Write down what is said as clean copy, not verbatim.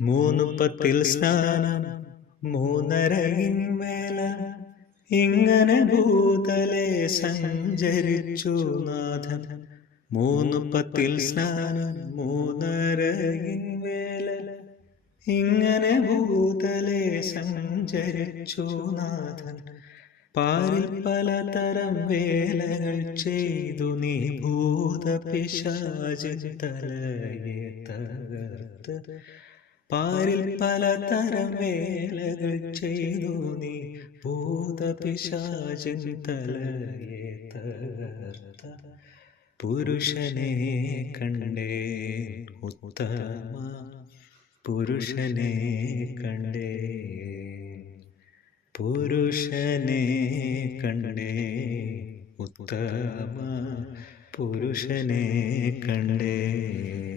മൂന്നു പത്തിൽ സ്നാനം മൂന്നരയിന്മേല ഇങ്ങനെ ഭൂതലെ സഞ്ചരിച്ചു നാഥൻ. മൂന്നു പത്തിൽ സ്നാനം മൂന്നരയിന്മേല ഇങ്ങനെ ഭൂതലെ സഞ്ചരിച്ചു നാഥൻ. പാരിൽ പലതരം വേലകൾ ചെയ്തു നീ ഭൂതപിശാച് തലയെ തകർത്ത്. പാരിൽ പലതരം വേലകൾ ചെയ്തു നീ ഭൂതപിശാച് തലയെ തകർത്ത. പുരുഷനെ കണ്ടേ ഉത്തമ, പുരുഷനെ കണ്ടേ, പുരുഷനെ കണ്ടേ ഉത്തമ, പുരുഷനെ കണ്ടേ.